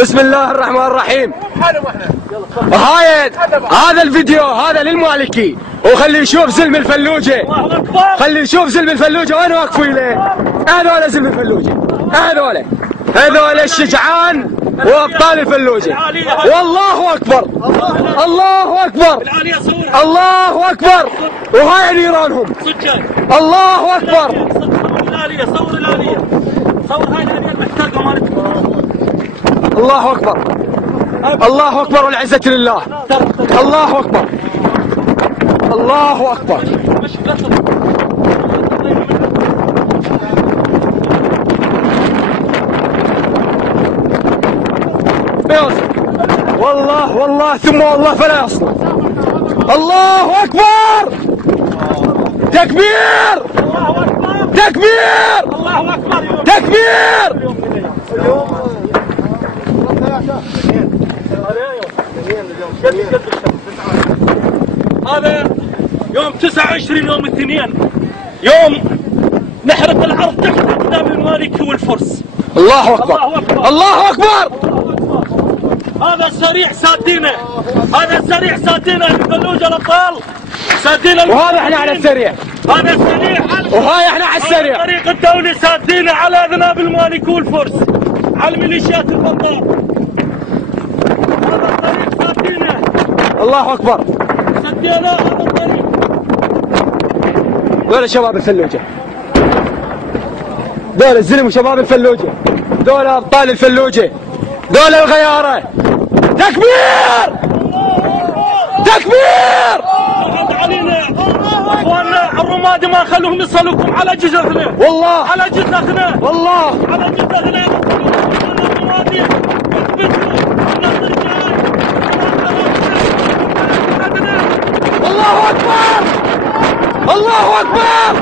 بسم الله الرحمن الرحيم. هذا الفيديو هذا للمالكي، وخلي يشوف زلم الفلوجه، خلي يشوف زلم الفلوجه وين واقفوا ليه. هذول زلم الفلوجه، هذول الشجعان وابطال الفلوجه. والله اكبر، الله اكبر، الله اكبر، وهاي نيرانهم. الله اكبر. صور الآلية، صور هاي الآلية المحترقة مالتكم. الله اكبر، الله اكبر، والعزة لله. الله اكبر، الله اكبر. والله ثم والله فلا يصلح. الله اكبر، تكبير، تكبير، الله اكبر، تكبير. هذا يوم 29 يوم الاثنين، يوم نحرق الارض تحت اقدام المالكي والفرس. الله اكبر، الله اكبر. هذا السريع سادينه، هذا السريع سادينه الفلوجه الابطال سادينه. وهذا احنا على السريع، هذا السريع، وهاي احنا على السريع. الطريق الدولي سادينه على ذناب المالكي والفرس، على الميليشيات البطال. هذا الطريق سادينه. الله اكبر. سدينا هذا الطريق. دول شباب الفلوجه، دول الزلم وشباب الفلوجه، دول ابطال الفلوجه، دول الغياره. تكبير، تكبير. علينا اخواننا الرمادي ما خلوهم يصلوكم على جثثنا، والله على جثثنا، والله على جثثنا. الرمادي الله اكبر، الله اكبر.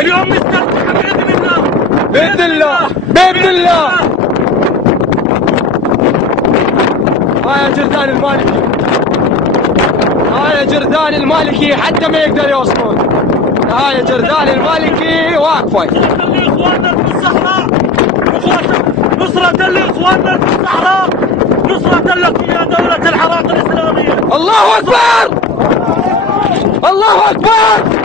اليوم نستفتح باذن الله، باذن الله، باذن الله. هاي جردان المالكي، هاي جردان المالكي حتى ما يقدر يوصلون. هاي جردان المالكي واقفه. لاخواننا في الصحراء، نصرة لاخواننا في الصحراء، نصرة لكم يا دولة العراق الاسلامية. الله اكبر، الله اكبر.